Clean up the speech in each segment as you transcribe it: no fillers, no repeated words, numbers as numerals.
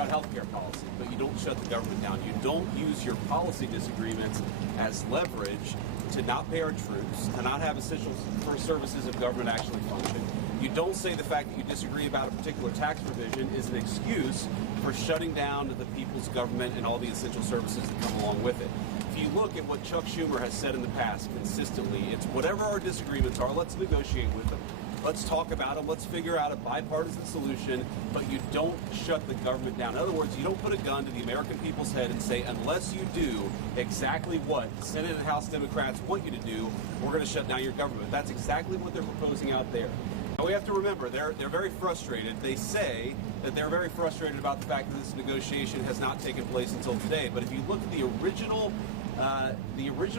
about healthcare policy, but you don't shut the government down. You don't use your policy disagreements as leverage to not pay our troops, to not have essential services of government actually function. You don't say the fact that you disagree about a particular tax provision is an excuse for shutting down the people's government and all the essential services that come along with it. If you look at what Chuck Schumer has said in the past consistently, it's whatever our disagreements are, let's negotiate with them. Let's talk about them. Let's figure out a bipartisan solution, but you don't shut the government down. In other words, you don't put a gun to the American people's head and say, unless you do exactly what Senate and House Democrats want you to do, we're going to shut down your government. That's exactly what they're proposing out there. Now, we have to remember, they're very frustrated. They say that they're very frustrated about the fact that this negotiation has not taken place until today. But if you look at the original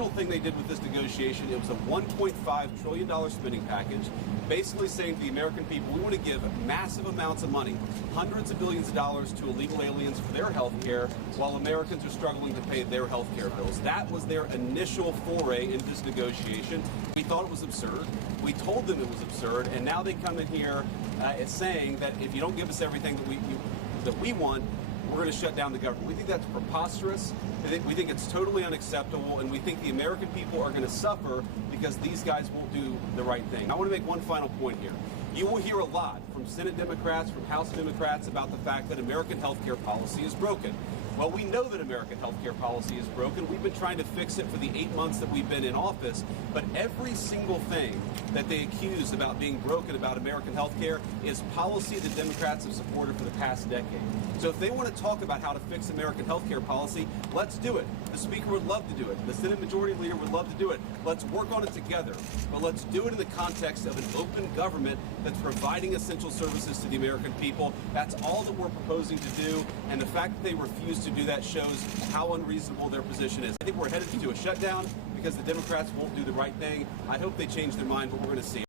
thing they did with this negotiation, it was a $1.5 trillion spending package, basically saying to the American people, we want to give massive amounts of money, hundreds of billions of dollars to illegal aliens for their health care, while Americans are struggling to pay their health care bills. That was their initial foray into this negotiation. We thought it was absurd. We told them it was absurd, and now they come in here saying that if you don't give us everything that we want, we're going to shut down the government. We think that's preposterous. We think it's totally unacceptable, and we think the American people are going to suffer because these guys won't do the right thing. I want to make one final point here. You will hear a lot from Senate Democrats, from House Democrats about the fact that American health care policy is broken. Well, we know that American health care policy is broken. We've been trying to fix it for the 8 months that we've been in office, but every single thing that they accuse about being broken about American health care is policy that Democrats have supported for the past decade. So if they want to talk about how to fix American health care policy, let's do it. The Speaker would love to do it. The Senate Majority Leader would love to do it. Let's work on it together, but let's do it in the context of an open government that's providing essential services to the American people. That's all that we're proposing to do, and the fact that they refuse to do that shows how unreasonable their position is. I think we're headed to a shutdown because the Democrats won't do the right thing. I hope they change their mind, but we're going to see.